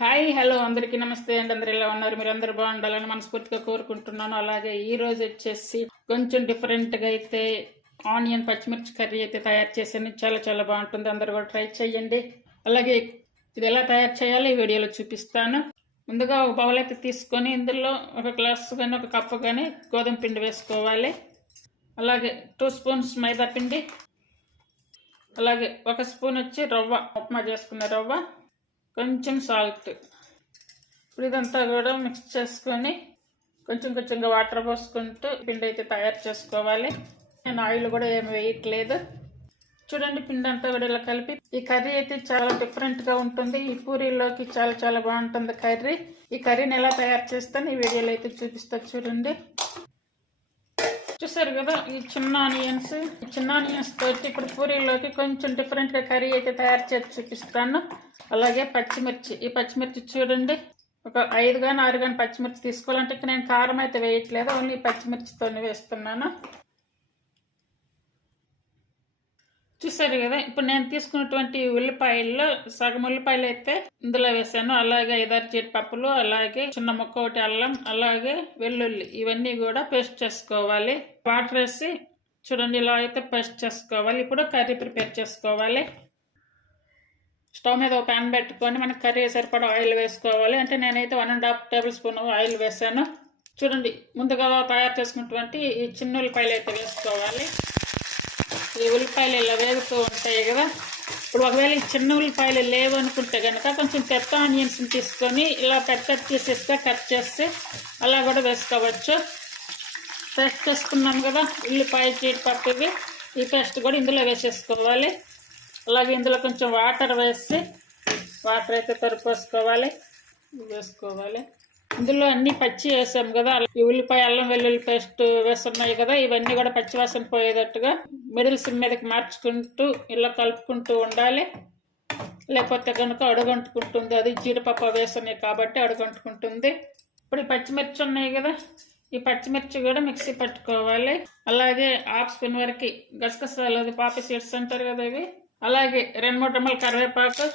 Hi hello అందరికీ నమస్తే అండి. అందరు ఎలా ఉన్నారు? మీరు అందరు బాగుండాలని మనస్ఫూర్తిగా కోరుకుంటున్నాను. అలాగే ఈ రోజు వచ్చేసి కొంచెం డిఫరెంట్గా అయితే ఆనియన్ పచ్చిమిర్చి కర్రీ అయితే తయారు చేసాను చాలా చాలా బాగుంటుంది. అందరు కూడా ట్రై చేయండి. అలాగే ఇది ఎలా తయారు చేయాలో ఈ వీడియోలో చూపిస్తాను. ముందుగా ఒక బౌల్ అయితే తీసుకొని ఇందులో ఒక గ్లాస్ కానీ ఒక కప్పు కానీ గోధుమ పిండి వేసుకోవాలి. అలాగే టూ స్పూన్స్ మైదా పిండి. అలాగే ఒక స్పూన్ వచ్చి రవ్వ ఉప్మా చేసుకున్న రవ్వ. కొంచెం సాల్ట్. ఇప్పుడు ఇదంతా కూడా మిక్స్ చేసుకొని కొంచెం కొంచెంగా వాటర్ పోసుకుంటూ పిండి అయితే తయారు చేసుకోవాలి. నేను ఆయిల్ కూడా ఏమి వేయట్లేదు. చూడండి పిండి అంతా కూడా ఇలా కలిపి ఈ కర్రీ అయితే చాలా డిఫరెంట్గా ఉంటుంది. ఈ పూరీలోకి చాలా చాలా బాగుంటుంది కర్రీ. ఈ కర్రీని ఎలా తయారు చేస్తాను ఈ వీడియోలో అయితే చూపిస్తా చూడండి. చూసారు కదా ఈ చిన్న ఆనియన్స్ ఈ చిన్న ఆనియన్స్ తోటి ఇప్పుడు పూరీలోకి కొంచెం డిఫరెంట్గా కర్రీ అయితే తయారు చేసి చూపిస్తాను. అలాగే పచ్చిమిర్చి. ఈ పచ్చిమిర్చి చూడండి. ఒక ఐదు కానీ ఆరు కానీ పచ్చిమిర్చి తీసుకోవాలంటే నేను కారం అయితే వేయట్లేదు. ఓన్లీ పచ్చిమిర్చితోనే వేస్తున్నాను. చూసారు కదా ఇప్పుడు నేను తీసుకున్నటువంటి ఉల్లిపాయల్లో సగం ఉల్లిపాయలు అయితే ఇందులో వేసాను. అలాగే ఐదారు జీడిపప్పులు అలాగే చిన్న ముక్క ఒకటి అల్లం అలాగే వెల్లుల్లి. ఇవన్నీ కూడా పేస్ట్ చేసుకోవాలి. వాటర్ వేసి చూడండి ఇలా అయితే పేస్ట్ చేసుకోవాలి. ఇప్పుడు కర్రీ ప్రిపేర్ చేసుకోవాలి. స్టవ్ మీద ఒక ప్యాన్ పెట్టుకొని మనకి కర్రీ సరిపడా ఆయిల్ వేసుకోవాలి. అంటే నేనైతే one and half tablespoon oil వేసాను. చూడండి ముందుగా తయారు చేసుకున్నటువంటి ఈ చిన్న ఉల్లిపాయలు అయితే వేసుకోవాలి. ఈ ఉల్లిపాయలు ఇలా వేగుతూ ఉంటాయి కదా. ఇప్పుడు ఒకవేళ ఈ చిన్న ఉల్లిపాయలు లేవు అనుకుంటే కనుక కొంచెం పెద్ద ఆనియన్స్ తీసుకొని ఇలా పెద్ద కట్ చేసేస్తే కట్ చేస్తే అలా కూడా వేసుకోవచ్చు. పేస్ట్ చేసుకున్నాం కదా ఉల్లిపాయ జీడిపప్పు ఇవి. ఈ పేస్ట్ కూడా ఇందులో వేసేసుకోవాలి. అలాగే ఇందులో కొంచెం వాటర్ వేసి వాటర్ అయితే తరిపోసుకోవాలి. వేసుకోవాలి. ఇందులో అన్ని పచ్చి వేసాము కదా. ఈ ఉల్లిపాయ అల్లం వెల్లుల్లి పేస్ట్ వేస్తున్నాయి కదా. ఇవన్నీ కూడా పచ్చి వాసన పోయేటట్టుగా మిడిల్ సిమ్ మీదకి మార్చుకుంటూ ఇలా కలుపుకుంటూ ఉండాలి. లేకపోతే కనుక అడుగంటుకుంటుంది. అది జీడిపప్పు వేస్తున్నాయి కాబట్టి అడుగంటుకుంటుంది. ఇప్పుడు ఈ పచ్చిమిర్చి ఉన్నాయి కదా. ఈ పచ్చిమిర్చి కూడా మిక్సీ పట్టుకోవాలి. అలాగే హాఫ్ స్పూన్ వరకు గసగసాలు అది పాపి సీడ్స్ అంటారు కదా ఇవి. అలాగే రెండు మూడు రెమ్మల కరివేపాకు.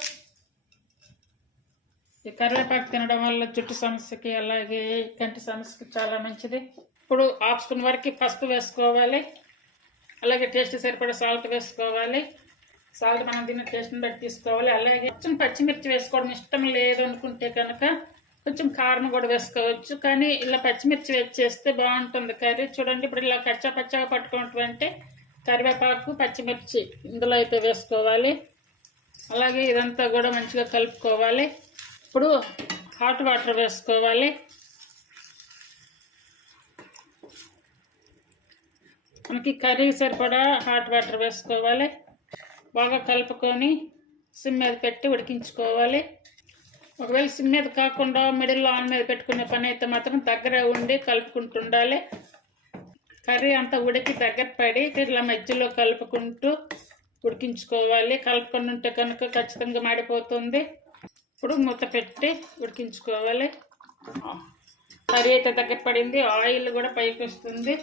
ఈ కరివేపాకు తినడం వల్ల జుట్టు సమస్యకి అలాగే కంటి సమస్యకి చాలా మంచిది. ఇప్పుడు హాఫ్ స్పూన్ వరకు పసుపు వేసుకోవాలి. అలాగే టేస్ట్ సరిపడా సాల్ట్ వేసుకోవాలి. సాల్ట్ మనం తిన్న టేస్ట్ని బట్టి తీసుకోవాలి. అలాగే కొంచెం పచ్చిమిర్చి వేసుకోవడం ఇష్టం లేదు అనుకుంటే కనుక కొంచెం కారం కూడా వేసుకోవచ్చు. కానీ ఇలా పచ్చిమిర్చి వేసేస్తే బాగుంటుంది. కర్రీ చూడండి ఇప్పుడు ఇలా కచ్చా పచ్చగా పట్టుకున్నటువంటి కరివేపాకు పచ్చిమిర్చి ఇందులో అయితే వేసుకోవాలి. అలాగే ఇదంతా కూడా మంచిగా కలుపుకోవాలి. ఇప్పుడు హాట్ వాటర్ వేసుకోవాలి. మనకి కర్రీ సరిపడా హాట్ వాటర్ వేసుకోవాలి. బాగా కలుపుకొని సిమ్ మీద పెట్టి ఉడికించుకోవాలి. ఒకవేళ సిమ్ మీద కాకుండా మిడిల్లో ఆన్ మీద పెట్టుకునే పని అయితే మాత్రం దగ్గర ఉండి కలుపుకుంటుండాలి కర్రీ అంతా ఉడికి దగ్గర పడి ఇట్లా మధ్యలో కలుపుకుంటూ ఉడికించుకోవాలి. కలుపుకొని ఉంటే కనుక ఖచ్చితంగా మాడిపోతుంది. ఇప్పుడు మూత పెట్టి ఉడికించుకోవాలి. కర్రీ అయితే దగ్గర పడింది. ఆయిల్ కూడా పైకి వస్తుంది.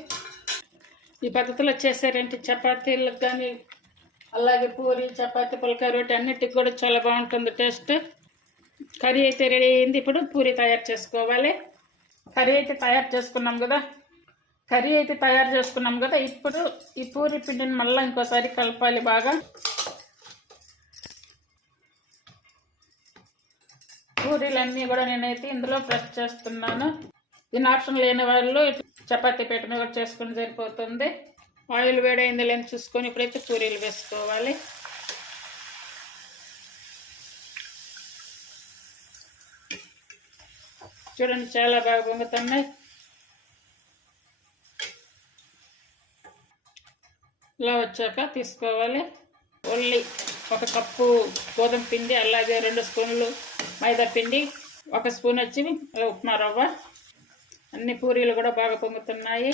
ఈ పద్ధతిలో చేసారంటే? చపాతీలకు కానీ అలాగే పూరి చపాతీ పుల్కా అన్నిటికి కూడా చాలా బాగుంటుంది టేస్ట్. కర్రీ అయితే రెడీ అయింది. ఇప్పుడు పూరి తయారు చేసుకోవాలి. కర్రీ అయితే తయారు చేసుకున్నాం కదా? కర్రీ అయితే తయారు చేసుకున్నాం కదా ఇప్పుడు ఈ పూరి పిండిని మళ్ళీ ఇంకోసారి కలపాలి బాగా. పూరీలన్నీ కూడా నేనైతే ఇందులో ప్రెస్ చేస్తున్నాను. దీని ఆప్షన్ లేని వాళ్ళు చపాతీ పెట్టిన కూడా చేసుకుని సరిపోతుంది. ఆయిల్ వేడైంది లేని చూసుకొని ఇప్పుడైతే పూరీలు వేసుకోవాలి. చూడండి చాలా బాగా పొంగుతున్నాయి ఇలా వచ్చాక తీసుకోవాలి. ఓన్లీ ఒక కప్పు గోధుమ పిండి అలాగే రెండు స్పూన్లు మైదా పిండి ఒక స్పూన్ వచ్చి ఉప్మా రవ్వ. అన్ని పూరీలు కూడా బాగా పొంగుతున్నాయి.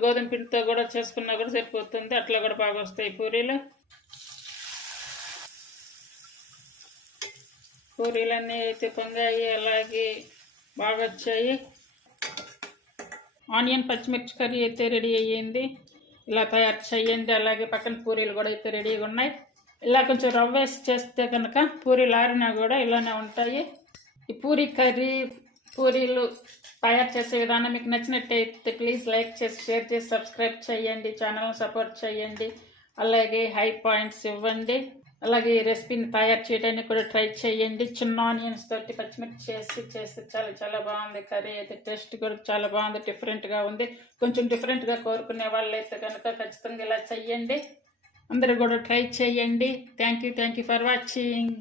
గోధుమ పిండితో కూడా చేసుకున్నా కూడా సరిపోతుంది. అట్లా కూడా బాగా వస్తాయి పూరీలు. పూరీలన్నీ అయితే పొంగాయి అలాగే బాగా వచ్చాయి. ఆనియన్ పచ్చిమిర్చి కర్రీ అయితే రెడీ అయ్యింది. ఇలా తయారు చేయండి అలాగే పక్కన పూరీలు కూడా అయితే రెడీగా ఉన్నాయి. ఇలా కొంచెం రవ్వ వేసి చేస్తే కనుక పూరీలు ఆరినా కూడా ఇలానే ఉంటాయి. ఈ పూరి కర్రీ పూరీలు తయారు చేసే విధానం మీకు నచ్చినట్టయితే ప్లీజ్ లైక్ చేసి షేర్ చేసి సబ్స్క్రైబ్ చేయండి. ఛానల్ని సపోర్ట్ చేయండి. అలాగే హై పాయింట్స్ ఇవ్వండి. అలాగే ఈ రెసిపీని తయారు చేయడానికి కూడా ట్రై చేయండి. చిన్న ఆనియన్స్ తోటి పచ్చిమిర్చి చేసి చేస్తే చాలా చాలా బాగుంది. కర్రీ అయితే టేస్ట్ కూడా చాలా బాగుంది. డిఫరెంట్గా ఉంది. కొంచెం డిఫరెంట్గా కోరుకునే వాళ్ళు అయితే కనుక ఖచ్చితంగా ఇలా చెయ్యండి అందరూ కూడా ట్రై చేయండి. Thank you thank you for watching